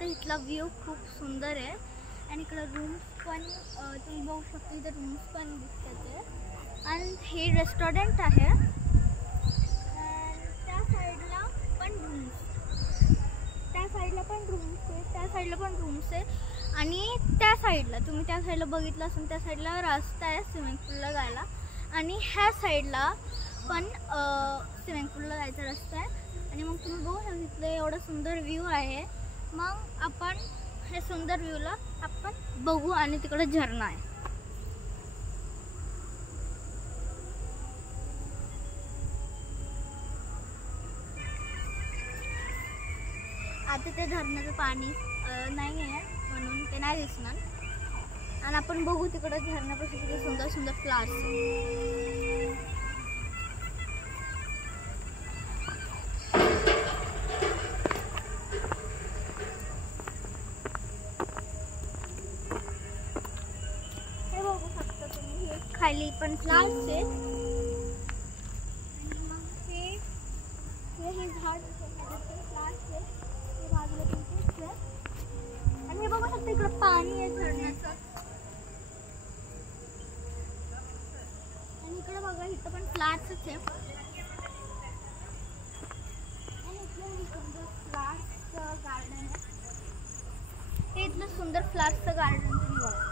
शकता इथला व्ह्यू खूप सुंदर आहे आणि इकडे रूम्स पण तुम्ही बघू शकता, इथे रूम्स पण दिसतात आणि हे रेस्टॉरंट आहे आणि त्या साईडला पण रूम्स आहे आणि त्या साईडला तुम्ही त्या साईडला बघितलं असेल त्या साईडला रस्ता आहे स्विमिंग पूलला जायला आणि ह्या साईडला पण स्विमिंग पूलला जायचा रस्ता आहे आणि मग तुम्ही बघू शकता इथलं एवढं सुंदर व्ह्यू आहे। मग आपण हे सुंदर व्ह्यूला आपण बघू आणि तिकडे झरणा आहे। आता ते झरण्याचं पाणी नाही आहे म्हणून ते नाही दिसणार आणि आपण बघू तिकडे झरण्यापासून किती सुंदर सुंदर फ्लावर्स हे बघू शकता तुम्ही, हे खाली पण फ्लावर्स आहेत आणि मग हे झाड फ्लावर्स आहेत बाजूला तुमचे आणि हे बघू शकता इकडे पाणी आहे झरण्याचं आणि इकडे बघा इथं पण फ्लावर्सच आहे आणि इथलं सुंदर फ्लावर्सचं गार्डन आहे। हे इथलं सुंदर फ्लावर्सचं गार्डन तुम्ही बघा।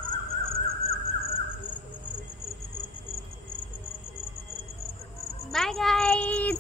Bye guys.